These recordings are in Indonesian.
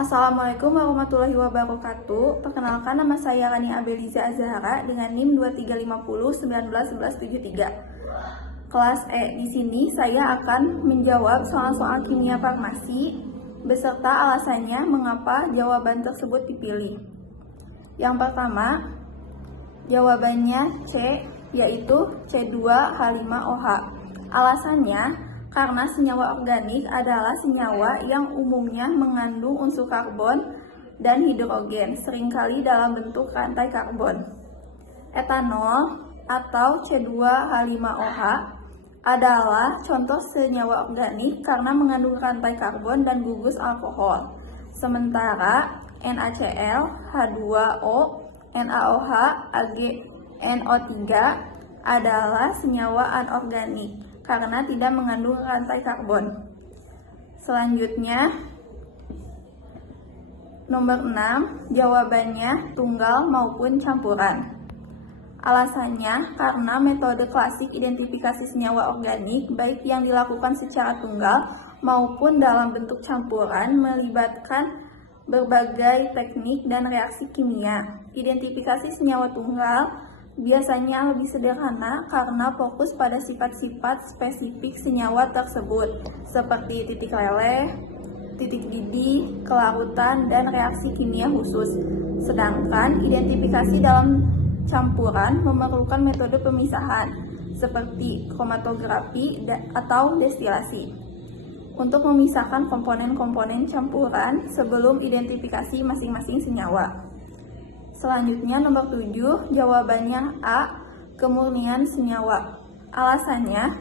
Assalamualaikum warahmatullahi wabarakatuh. Perkenalkan, nama saya Rani Abeliza Azahara dengan NIM 2350191173. Kelas E. Di sini saya akan menjawab soal-soal kimia farmasi beserta alasannya mengapa jawaban tersebut dipilih. Yang pertama, jawabannya C, yaitu C2H5OH. Alasannya, karena senyawa organik adalah senyawa yang umumnya mengandung unsur karbon dan hidrogen, seringkali dalam bentuk rantai karbon. Etanol atau C2H5OH adalah contoh senyawa organik karena mengandung rantai karbon dan gugus alkohol. Sementara NaCl, H2O, NaOH, Ag, NO3 adalah senyawa anorganik karena tidak mengandung rantai karbon. Selanjutnya, nomor 6, jawabannya tunggal maupun campuran. Alasannya karena metode klasik identifikasi senyawa organik baik yang dilakukan secara tunggal maupun dalam bentuk campuran melibatkan berbagai teknik dan reaksi kimia. Identifikasi senyawa tunggal biasanya lebih sederhana karena fokus pada sifat-sifat spesifik senyawa tersebut seperti titik leleh, titik didih, kelarutan, dan reaksi kimia khusus. Sedangkan identifikasi dalam campuran memerlukan metode pemisahan seperti kromatografi atau destilasi untuk memisahkan komponen-komponen campuran sebelum identifikasi masing-masing senyawa. Selanjutnya nomor 7, jawabannya A, kemurnian senyawa. Alasannya,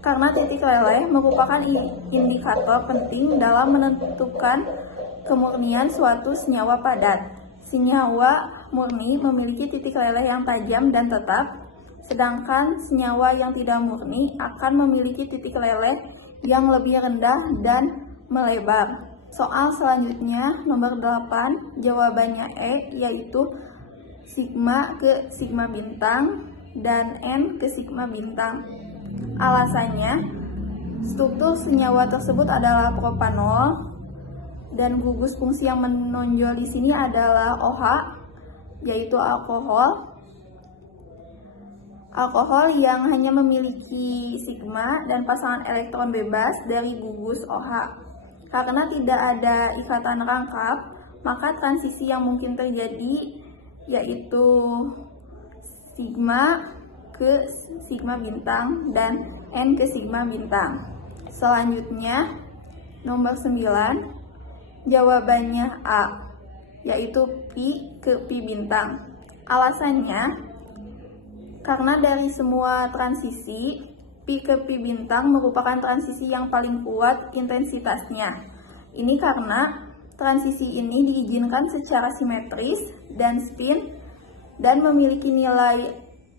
karena titik leleh merupakan indikator penting dalam menentukan kemurnian suatu senyawa padat. Senyawa murni memiliki titik leleh yang tajam dan tetap, sedangkan senyawa yang tidak murni akan memiliki titik leleh yang lebih rendah dan melebar. Soal selanjutnya, nomor 8, jawabannya E, yaitu sigma ke sigma bintang dan N ke sigma bintang. Alasannya, struktur senyawa tersebut adalah propanol dan gugus fungsi yang menonjol di sini adalah OH, yaitu alkohol. Alkohol yang hanya memiliki sigma dan pasangan elektron bebas dari gugus OH. Karena tidak ada ikatan rangkap, maka transisi yang mungkin terjadi yaitu sigma ke sigma bintang dan N ke sigma bintang. Selanjutnya, nomor 9, jawabannya A, yaitu pi ke pi bintang. Alasannya, karena dari semua transisi, pi ke pi bintang merupakan transisi yang paling kuat intensitasnya. Ini karena transisi ini diizinkan secara simetris dan spin dan memiliki nilai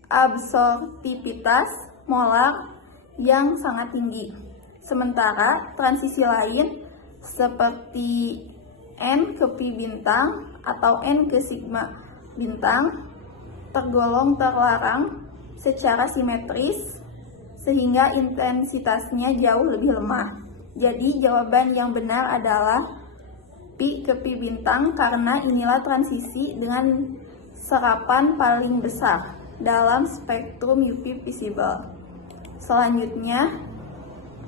absorptivitas molar yang sangat tinggi. Sementara transisi lain seperti N ke pi bintang atau N ke sigma bintang tergolong terlarang secara simetris sehingga intensitasnya jauh lebih lemah. Jadi jawaban yang benar adalah pi ke pi bintang karena inilah transisi dengan serapan paling besar dalam spektrum UV visible. Selanjutnya,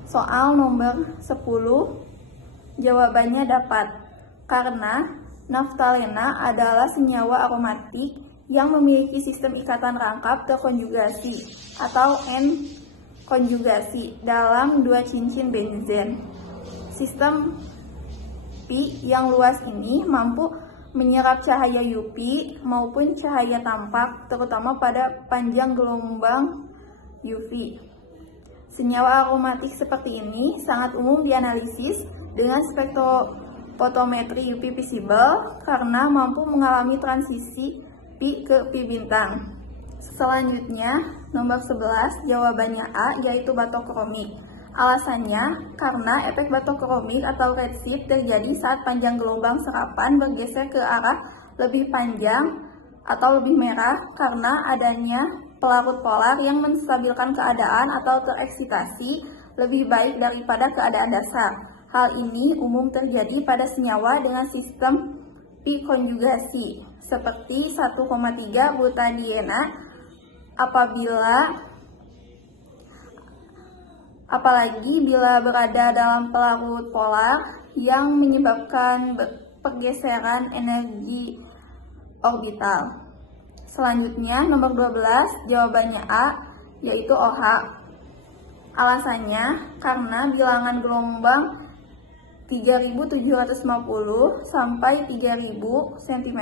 soal nomor 10, jawabannya dapat karena naftalena adalah senyawa aromatik yang memiliki sistem ikatan rangkap terkonjugasi atau N konjugasi dalam dua cincin benzen. Sistem pi yang luas ini mampu menyerap cahaya UV maupun cahaya tampak, terutama pada panjang gelombang UV. Senyawa aromatik seperti ini sangat umum dianalisis dengan spektrofotometri UV visible karena mampu mengalami transisi pi ke pi bintang. Selanjutnya, nomor 11, jawabannya A, yaitu batokromik. Alasannya, karena efek batokromik atau redshift terjadi saat panjang gelombang serapan bergeser ke arah lebih panjang atau lebih merah karena adanya pelarut polar yang menstabilkan keadaan atau tereksitasi lebih baik daripada keadaan dasar. Hal ini umum terjadi pada senyawa dengan sistem pi konjugasi, seperti 1,3 butadiena, apalagi bila berada dalam pelarut polar yang menyebabkan pergeseran energi orbital. Selanjutnya, nomor 12, jawabannya A, yaitu OH. Alasannya karena bilangan gelombang 3750 sampai 3000 cm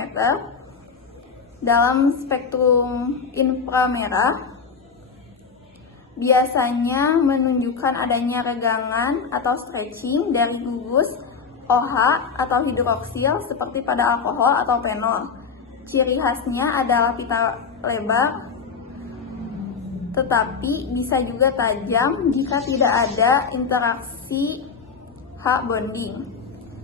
dalam spektrum inframerah biasanya menunjukkan adanya regangan atau stretching dari gugus OH atau hidroksil seperti pada alkohol atau fenol. Ciri khasnya adalah pita lebar, tetapi bisa juga tajam jika tidak ada interaksi H bonding.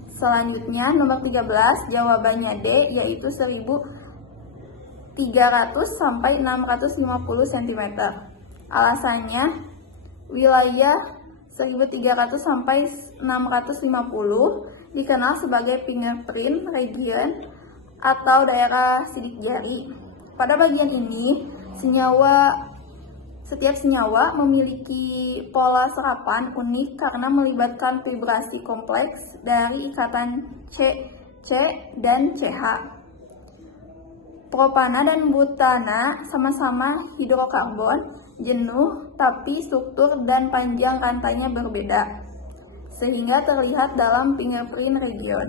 Selanjutnya nomor 13, jawabannya D, yaitu 1300 sampai 650 cm. Alasannya wilayah 1300 sampai 650 dikenal sebagai fingerprint region atau daerah sidik jari. Pada bagian ini, setiap senyawa memiliki pola serapan unik karena melibatkan vibrasi kompleks dari ikatan C, dan CH. Propana dan butana sama-sama hidrokarbon jenuh, tapi struktur dan panjang rantainya berbeda, sehingga terlihat dalam fingerprint region.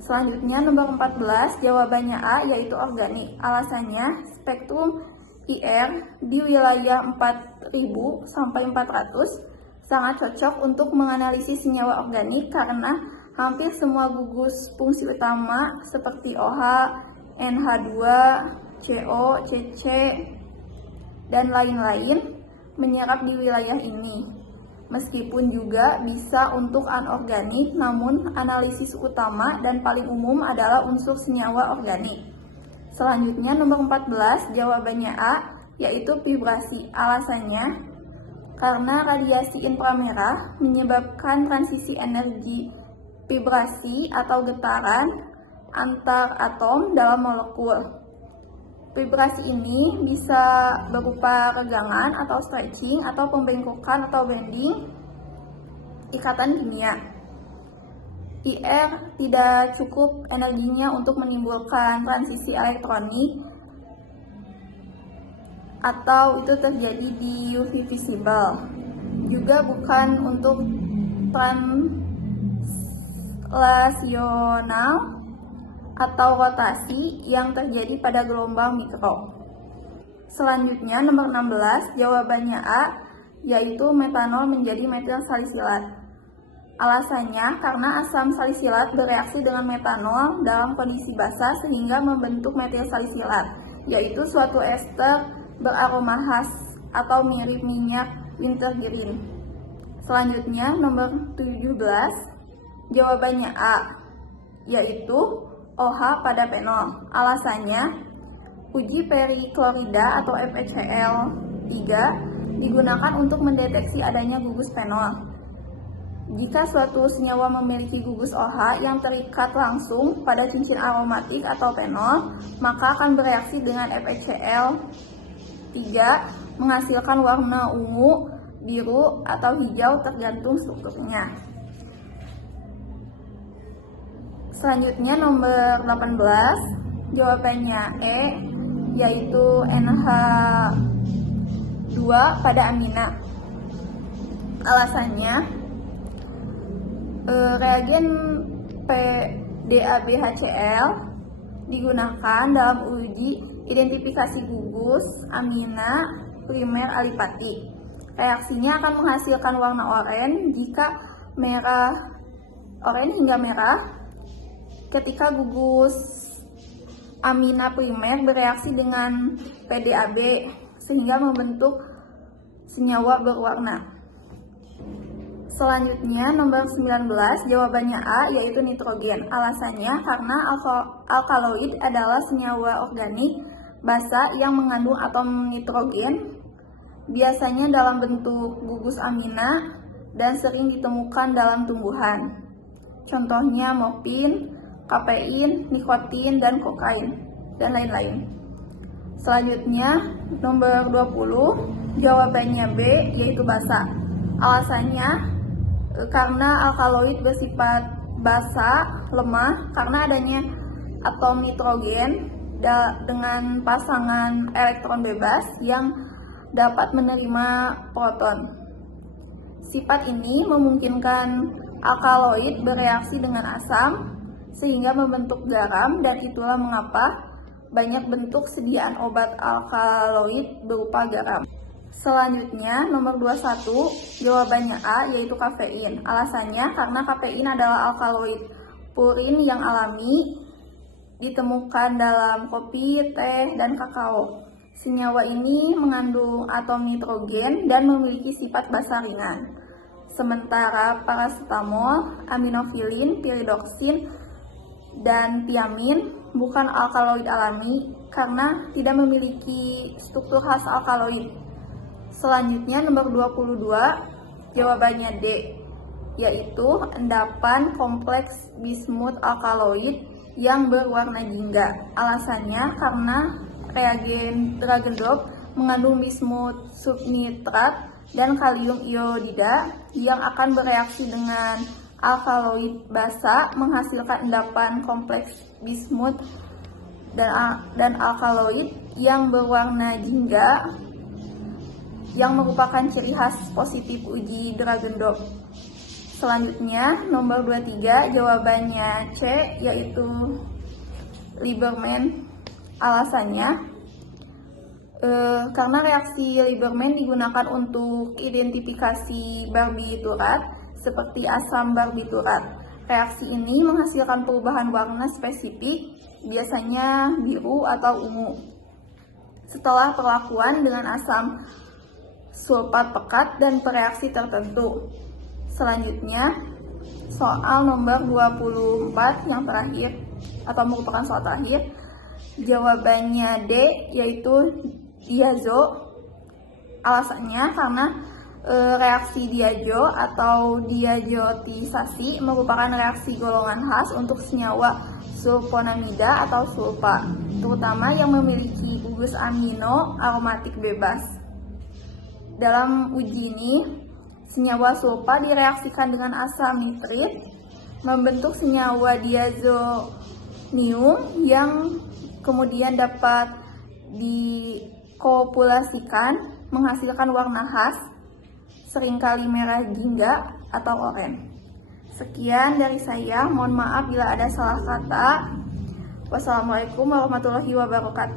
Selanjutnya nomor 14, jawabannya A, yaitu organik. Alasannya spektrum IR di wilayah 4000 sampai 400 sangat cocok untuk menganalisis senyawa organik karena hampir semua gugus fungsi utama seperti OH, NH2, CO, CC, dan lain-lain menyerap di wilayah ini. Meskipun juga bisa untuk anorganik, namun analisis utama dan paling umum adalah unsur senyawa organik. Selanjutnya nomor 14, jawabannya A, yaitu vibrasi. Alasannya karena radiasi inframerah menyebabkan transisi energi vibrasi atau getaran antar atom dalam molekul. Vibrasi ini bisa berupa regangan atau stretching atau pembengkokan atau bending ikatan kimia. IR tidak cukup energinya untuk menimbulkan transisi elektronik atau itu terjadi di UV visible. Juga bukan untuk translasional atau rotasi yang terjadi pada gelombang mikro. Selanjutnya nomor 16, jawabannya A, yaitu metanol menjadi metil salisilat. Alasannya karena asam salisilat bereaksi dengan metanol dalam kondisi basah sehingga membentuk metil salisilat, yaitu suatu ester beraroma khas atau mirip minyak wintergreen. Selanjutnya nomor 17, jawabannya A, yaitu OH pada fenol. Alasannya uji periklorida atau FeCl3 digunakan untuk mendeteksi adanya gugus fenol. Jika suatu senyawa memiliki gugus OH yang terikat langsung pada cincin aromatik atau fenol, maka akan bereaksi dengan FeCl3 menghasilkan warna ungu, biru, atau hijau tergantung strukturnya. Selanjutnya nomor 18, jawabannya E, yaitu NH2 pada amina. Alasannya reagen PDABHCl digunakan dalam uji identifikasi gugus amina primer alipatik. Reaksinya akan menghasilkan warna oranye hingga merah ketika gugus amina primer bereaksi dengan PDAB sehingga membentuk senyawa berwarna. Selanjutnya nomor 19, jawabannya A, yaitu nitrogen. Alasannya karena alkaloid adalah senyawa organik basa yang mengandung atom nitrogen, biasanya dalam bentuk gugus amina dan sering ditemukan dalam tumbuhan. Contohnya morfin, kafein, nikotin, dan kokain, dan lain-lain. Selanjutnya, nomor 20, jawabannya B, yaitu basa. Alasannya, karena alkaloid bersifat basa, lemah, karena adanya atom nitrogen dengan pasangan elektron bebas yang dapat menerima proton. Sifat ini memungkinkan alkaloid bereaksi dengan asam sehingga membentuk garam, dan itulah mengapa banyak bentuk sediaan obat alkaloid berupa garam. Selanjutnya, nomor 21, jawabannya A, yaitu kafein. Alasannya karena kafein adalah alkaloid purin yang alami, ditemukan dalam kopi, teh, dan kakao. Senyawa ini mengandung atom nitrogen dan memiliki sifat basa ringan. Sementara paracetamol, aminofilin, piridoksin, dan tiamin bukan alkaloid alami karena tidak memiliki struktur khas alkaloid. Selanjutnya, nomor 22, jawabannya D, yaitu endapan kompleks bismut alkaloid yang berwarna jingga. Alasannya karena reagen Dragendorf mengandung bismut subnitrat dan kalium iodida yang akan bereaksi dengan alkaloid basa menghasilkan endapan kompleks bismut dan alkaloid yang berwarna jingga yang merupakan ciri khas positif uji Dragendorf. Selanjutnya, nomor 23, jawabannya C, yaitu Lieberman. Alasannya, karena reaksi Lieberman digunakan untuk identifikasi barbiturat seperti asam barbiturat. Reaksi ini menghasilkan perubahan warna spesifik, biasanya biru atau ungu, setelah perlakuan dengan asam sulfat pekat dan bereaksi tertentu. Selanjutnya, soal nomor 24 yang terakhir atau merupakan soal terakhir, jawabannya D, yaitu diazo. Alasannya karena reaksi diazo atau diazotisasi merupakan reaksi golongan khas untuk senyawa sulfonamida atau sulfa, terutama yang memiliki gugus amino aromatik bebas. Dalam uji ini, senyawa sulfa direaksikan dengan asam nitrit, membentuk senyawa diazonium yang kemudian dapat dikopulasikan menghasilkan warna khas, seringkali merah jingga atau oranye. Sekian dari saya, mohon maaf bila ada salah kata. Wassalamualaikum warahmatullahi wabarakatuh.